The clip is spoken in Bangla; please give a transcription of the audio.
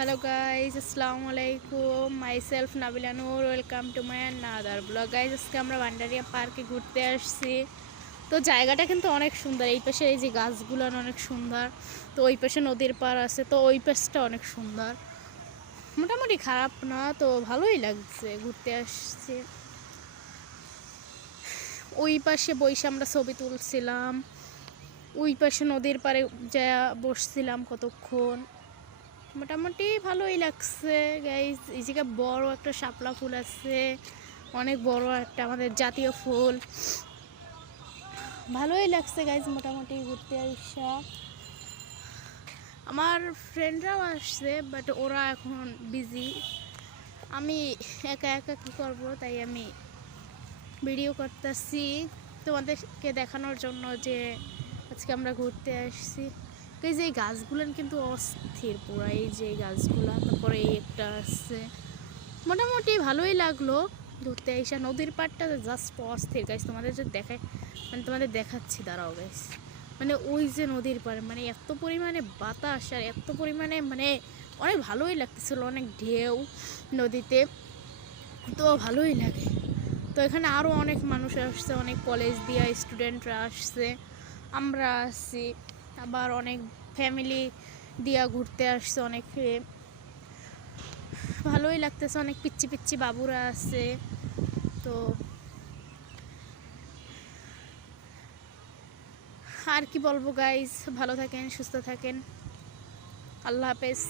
হ্যালো গাইজ, আসসালামু আলাইকুম। Myself Nabila Noor, welcome to my another blog. Guys, আজকে আমরা ভান্ডারিয়া পার্কে ঘুরতে আসছি। তো জায়গাটা কিন্তু অনেক সুন্দর। এই পাশে এই যে গাছগুলো অনেক সুন্দর। তো ওই পাশে নদীর পাড় আছে, তো ওই পাশটা অনেক সুন্দর, মোটামুটি খারাপ না, তো ভালোই লাগছে ঘুরতে আসছি। ওই পাশে বসে আমরা ছবি তুলছিলাম, ওই পাশে নদীর পাড়ে যা বসছিলাম কতক্ষণ, মোটামুটি ভালোই লাগছে গাইজ। এই জায়গায় বড় একটা শাপলা ফুল আছে, অনেক বড় একটা আমাদের জাতীয় ফুল। ভালোই লাগছে গাইজ মোটামুটি ঘুরতে আসা। আমার ফ্রেন্ডরাও আসছে, বাট ওরা এখন বিজি। আমি একা একা কী করব, তাই আমি ভিডিও করতেছি তোমাদেরকে দেখানোর জন্য যে আজকে আমরা ঘুরতে আসছি। এই যে এই গাছগুলো কিন্তু অস্থির পুরো, এই যে গাছগুলো, তারপরে এই একটা আসছে, মোটামুটি ভালোই লাগলো ঘুরতে এসে। নদীর পাড়টা জাস্ট অস্থির গাইস, তোমাদের যে দেখায়, মানে তোমাদের দেখাচ্ছি, দাঁড়াও গাইস। মানে ওই যে নদীর পাড়ে মানে এত পরিমাণে বাতাস আর এত পরিমাণে মানে অনেক ভালোই লাগতেছিল, অনেক ঢেউ নদীতে, তো ভালোই লাগে। তো এখানে আরও অনেক মানুষ আসছে, অনেক কলেজ দিয়া স্টুডেন্টরা আসছে, আমরা আসছি, আবার অনেক ফ্যামিলি দিয়া ঘুরতে আসছে অনেকে। ভালোই লাগতেছে, অনেক পিচ্ছি পিচ্ছি বাবুরা আছে। তো আর কি বলবো গাইজ, ভালো থাকেন, সুস্থ থাকেন, আল্লাহ হাফেজ।